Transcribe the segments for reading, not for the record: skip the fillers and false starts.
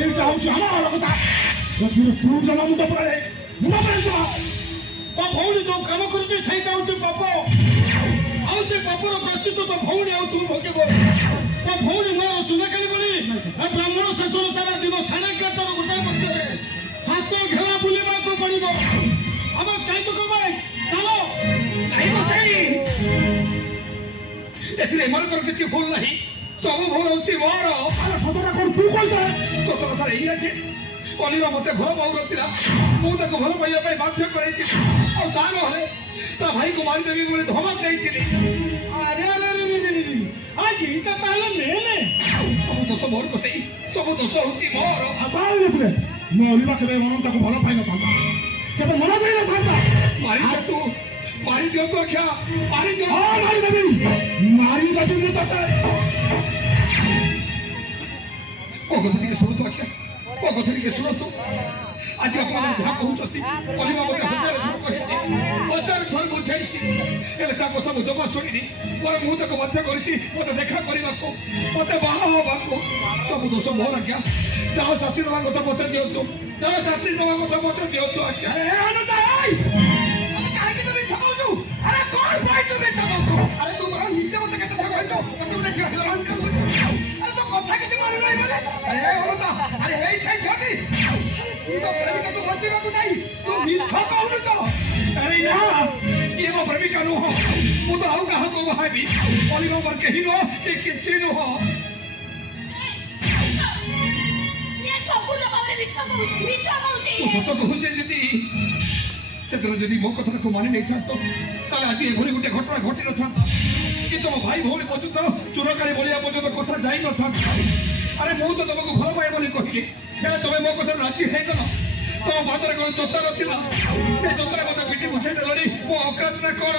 এইটা হচ্ছে আমার কথা তুই জমা মুন্ড পড়ে মুন্ড পড়ে তো ভৌণী যে কাম করছে সেইটা হচ্ছে পাপ ଆଉ ସେ ପାପର ପ୍ରଶ୍ଚିତ ତ ଭଉଣୀ ଆଉ ତୁ ଭୋଗିବ ତ ଭଉଣୀ ମୋର ଚୁନା କାଲି ବୋଲି ବ୍ରାହ୍ମଣ ଶାସନ ସାରା ଦିନ ସାଢେ 11ଟାର ଗୋଟାଏ ମଧ୍ୟରେ 7 ଘେରା ବୁଲିବାକୁ ପଡିବ ଆମ କାଇଁ ତ କମାଇ ଚାଲ ନାଇଁ ବସାଇ ଏଥିରେ ଏମାନଙ୍କର କିଛି ଭୁଲ ନାହିଁ ସବୁ ଭୁଲ ହଉଛି ମୋର ଆରେ ସତଟା କଣ ତୁ କହିଦେ ସତ କଥାରେ ଏଇ ଅଛି ଅଲିର ମତେ ଭଲ ପାଉନଥିଲା ମୁଁ ତାକୁ ଭଲ ପାଇବା ପାଇଁ ବାଧ୍ୟ କରାଇଥିଲି ଆଉ ତା ନହେଲେ ତା ଭାଇକୁ ମାରିଦେବି ବୋଲି ଧମକ ଦେଇଥିଲି ଆରେ ଆରେ ଆଜି ଏଇଟା ତାହେଲେ ନେଲେ ସବୁ ଦୋଷ ମୋର ତ ସେଇ ସବୁ ଦୋଷ ହଉଛି ମୋର ନଥିଲେ ମୁଁ ଅଲିବା କେବେ ଅନନ୍ତକୁ ଭଲ ପାଇନଥାନ୍ତା କେବେ ମନ ପାଇନଥାନ୍ତା ମାରିଦିଅ ତୁ ମାରିଦିଅନ୍ତୁ ଆଖ୍ୟା ମାରିଦିଅ ମାରିଦେବି ମାରିଦେବି ମୁଁ ତତେ ଓ କଥା ଟିକେ ଶୁଣନ୍ତୁ ଆଖ୍ୟା ଓ କଥା ଟିକେ ଶୁଣନ୍ତୁ ଆଜି ଆପଣମାନେ ଯାହା କହୁଛନ୍ତି ଅଲିମା ମୋତେ 1000 ଥର କହିଛି 1000 ଥର ବୁଝାଇଛି ହେଲେ ତା କଥା ମୁଁ ଜମା ଶୁଣିନି ପରେ ମୁଁ ତାକୁ ବାଧ୍ୟ କରିଛି ମୋତେ ଦେଖା କରିବାକୁ ମୋତେ ବାହା ହେବାକୁ ସବୁ ଦୋଷ ମୋର ଆଜ୍ଞା ଯାହା ଶାସ୍ତି ଦେବା କଥା ମୋତେ ଦିଅନ୍ତୁ ଯାହା ଶାସ୍ତି ଦେବା କଥା ମୋତେ ଦିଅନ୍ତୁ ଆଜ୍ଞା କାହିଁକି ତୁ ମିଛ କହୁଛୁ ଆରେ କଣ ପାଇଁ ତୁ ମିଛ କହୁଛୁ ଆରେ ତୁ ବରଂ ନିଜେ ମୋତେ କେତେ ଥର କହିଛୁ ତୁ ଦେଖି ହଇରାଣ କରୁଛୁ ଆରେ ତୋ କଥା କିଛି ମାନୁ ନାହିଁ ବୋଲେ ଆରେ ଅରୁତା ଆରେ ଏଇ ସେଇ ଛୋଟି ତୁ ତ ପ୍ରେମିକା ତୁ ବଞ୍ଚିବାକୁ ନାହିଁ ତୁ ମିଛ କହୁନୁ ତ ଆରେ ନା ଇଏ ମୋ ପ୍ରେମିକା ନୁହଁ ମୁଁ ତ ଆଉ କାହାକୁ ବାହା ହେବି ଅଲିଭା ମୋର କେହି ନୁହଁ ଏ କିଛି ନୁହଁ ତୁ ସତ କହୁଛେ ଯଦି ସେଦିନ ଯଦି ମୋ କଥାକୁ ମାନି ନେଇଥାନ୍ତ ତାହେଲେ ଆଜି ଏଭଳି ଗୋଟେ ଘଟଣା ଘଟିନଥାନ୍ତା କିନ୍ତୁ ମୋ ଭାଇ ଭଉଣୀ ପର୍ଯ୍ୟନ୍ତ ଚୋରକାଳି ବଳିଆ ପର୍ଯ୍ୟନ୍ତ କଥା ଯାଇନଥାନ୍ତା ଆରେ ମୁଁ ତ ତମକୁ ଭଲ ପାଏ ବୋଲି କହିଲି ହେଲେ ତମେ ମୋ କଥାରେ ରାଜି ହେଇଗଲ ତମ ପାଦରେ କଣ ଜୋତା ନଥିଲା ସେ ଜୋତାରେ ମୋତେ ପିଟି ବୁଝେଇ ଦେଲଣି ମୋ ଅକାତ ନା କଣ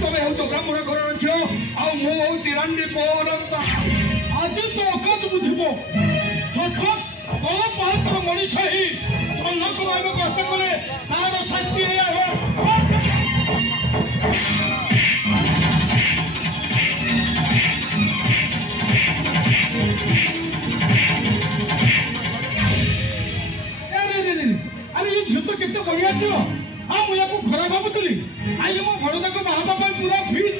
ତମେ ହଉଛ ବ୍ରାହ୍ମଣ ଘରର ଝିଅ ଆଉ ମୁଁ ହଉଛି ରାଣ୍ଡି ପରନ୍ତା ଆଜି ତ ଅକାତ ବୁଝିବ ଭଲ ପାହାତର ମଣିଷ ହିଁ ଛନ୍ନକୁ ରହିବାକୁ ଆଶା କଲେ ତାର ଶାସ୍ତି ଏଇଆ ଆରେ ଏ ଝିଅ ତ କେତେ ବଢିଆ ଝିଅ ମୁଁ ୟାକୁ ଖରାପ ଭାବୁଥିଲି ଆଜି ମୋ ଭଣଜାକୁ ବାହା ହେବା ପାଇଁ ପୁରା ଫିଟ୍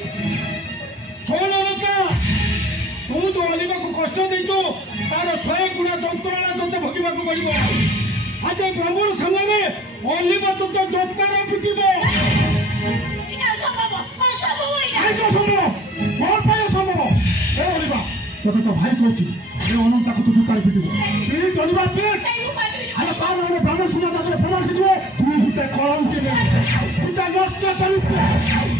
ତୁ ଯୋଉ ଅଲିବାକୁ କଷ୍ଟ ଦେଇଛୁ ତାର 100 ଗୁଣା ଯନ୍ତ୍ରଣା ତୋତେ ଭୋଗିବାକୁ ପଡିବ ଆଜି ବ୍ରାହ୍ମଣ ସାମ୍ନାରେ ଅଲିବା ତୋତେ ଜୋତାର ପିଟିବ ତୋତେ ତ ଭାଇ କହୁଛି ଏ ଅନନ୍ତାକୁ ତୁ ଜୋତାରେ ପିଟିବ ପିଟ୍ ଅଲିବା ପିଟ୍ ଆରେ ତା ନହେଲେ ବ୍ରାହ୍ମଣ ସମାଜ ଆଗରେ ପ୍ରମାଣ ହେଇଯିବ ତୁ ଗୋଟେ କଳଙ୍କି ଗୋଟେ ନଷ୍ଟ ଚରିତ୍ର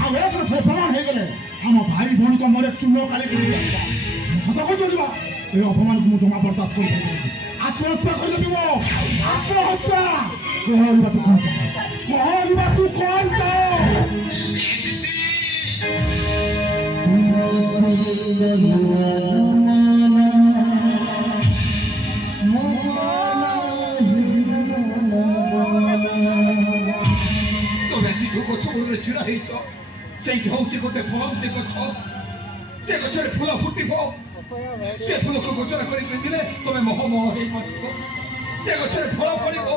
ଆଉ ଏଥର ପ୍ରମାଣ ହେଇଗଲେ ଆମ ଭାଇ ଭଉଣୀଙ୍କ ମରେ ଚୂନ କାଳି ସତ କହୁଛନ୍ତି ବା ଏ ଅପମାନକୁ ମୁଁ ଜମା ବରଦାସ୍ତ କରିପାରିବି ଆତ୍ମହତ୍ୟା କରିଦେବି ମୋ ଆତ୍ମହତ୍ୟା କହିବା ତୁ କଣ କହିବା ତୁ କଣ ତମେ ଆଜି ଯୋଉ ଗଛ ମୂଳରେ ଛିଡ଼ା ହେଇଛ ସେଇଠି ହଉଛି ଗୋଟେ ଫଳନ୍ତି ଗଛ ସେ ଗଛରେ ଫୁଲ ଫୁଟିବ ସେ ଫୁଲକୁ ଗଛରେ କରି ପିନ୍ଧିଲେ ତମେ ମହମହ ହେଇ ବସିବ ସେ ଗଛରେ ଫଳ ପଡ଼ିବ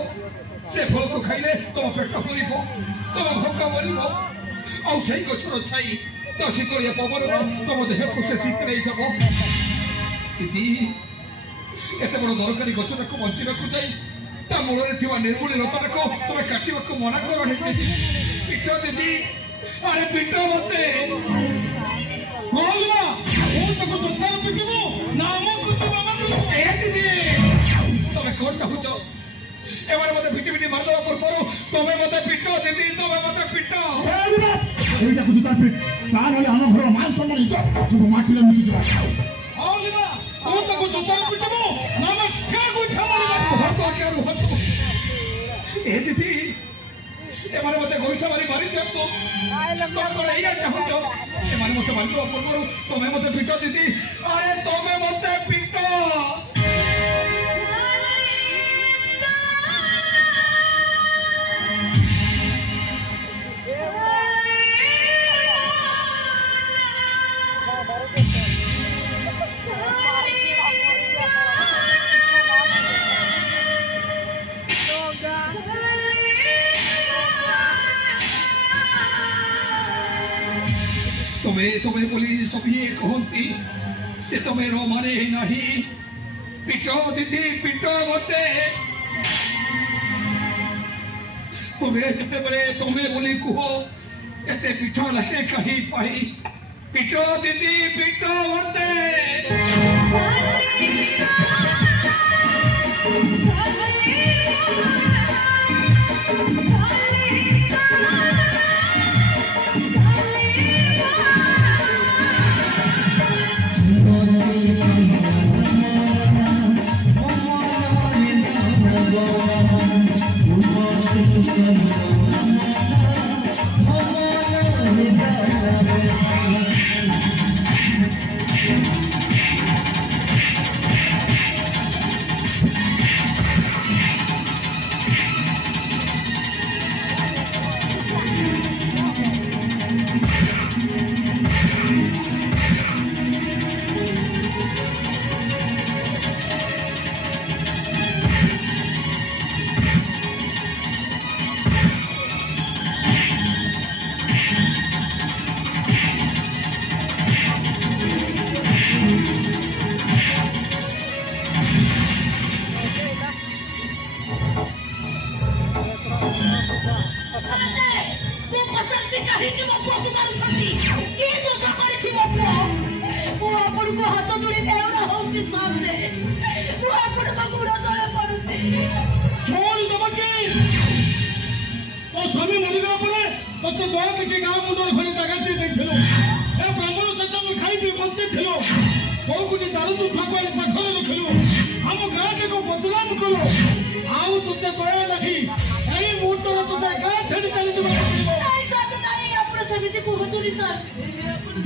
ସେ ଫଳକୁ ଖାଇଲେ ତମ ପେଟ ପୁରିବ ତମ ଭୋକ ମରିବ ଆଉ ସେଇ ଗଛର ଛାଇ ତ ଶୀତଳିଆ ପବନର ତମ ଦେହକୁ ସେ ଶୀତଳେଇ ଦେବ ଦିଦି ଏତେ ବଡ଼ ଦରକାରୀ ଗଛଟାକୁ ବଞ୍ଚିବାକୁ ଯାଇ ତା ମୂଳରେ ଥିବା ନିର୍ମୂଳୀ ଲତାଟାକୁ ତମେ କାଟିବାକୁ ମନା କର ଦିଦି ପିଟ ଦିଦି ଆରେ ପିଟ ମତେ ତମେ କଣ ଚାହୁଁଛ ଏମାନେ ମତେ ପିଟି ପିଟି ମାରିଦେବା ପୂର୍ବରୁ ତମେ ମତେ ପିଟ ଦିଦି ତମେ ମତେ ପିଟ ଏଇଟାକୁ ଜୁତା ପିଟ ତା ନହେଲେ ଆମ ଘରର ମାନ ସମ୍ମାନ ସବୁ ମାଟିରେ ମିଶିଯିବା ଏ ଦିଦି ଏମାନେ ମତେ ଗୋଇଠା ମାରି ମାରି ଦିଅନ୍ତୁ ତମେ କଣ ଏଇଆ ଚାହୁଁଛ ଏମାନେ ମତେ ମାରିଦେବା ପୂର୍ବରୁ ତମେ ମତେ ପିଟ ଦିଦି ଆରେ ତମେ ମତେ ପିଟ तुम्हें बोली सभी कहती से तुम्हें रो माने नहीं पिटो दीदी पिटो मते तुम्हें जते बड़े तुम्हें बोली कहो एते पिठो लगे कहीं पाई पिटो दीदी पिटो मते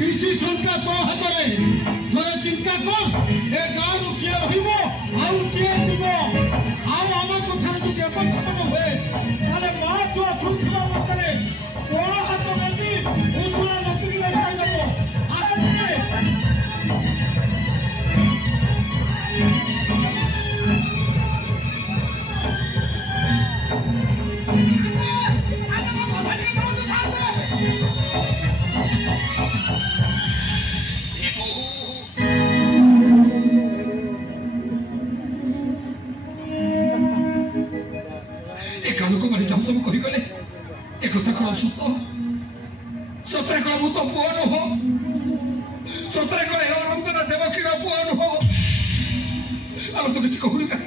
डिसीजन का तो हाथ में थोड़ा चिंता कर ए गाँव किए रहिबो आउ किए जीवो आउ हम कथा जो एपट सेपट हुए ताले मां जो छुटला मतरे ओ हाथ गंदी उछला लकड़ी लगाई दबो आसे सतरे कला तो पुआ नुह सतरे कला रंगन देवकी पुआ नुह आम तो किसी कहूनी कह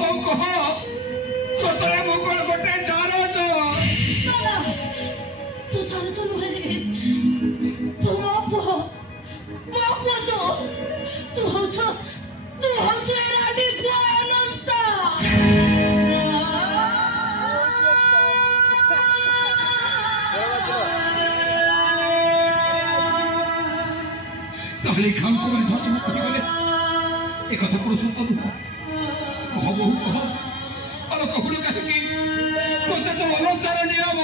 बहु कह सतरे मो कौन गोटे चारच तू चारच नुहे तू मो पुह तू हौछ रानी पुआ अनंत ताहले खान को मन धस में कहि गले ए कथा पुरुष तो कह बहु कह अल कहूनी कहि कि कोते तो अलंकार नियम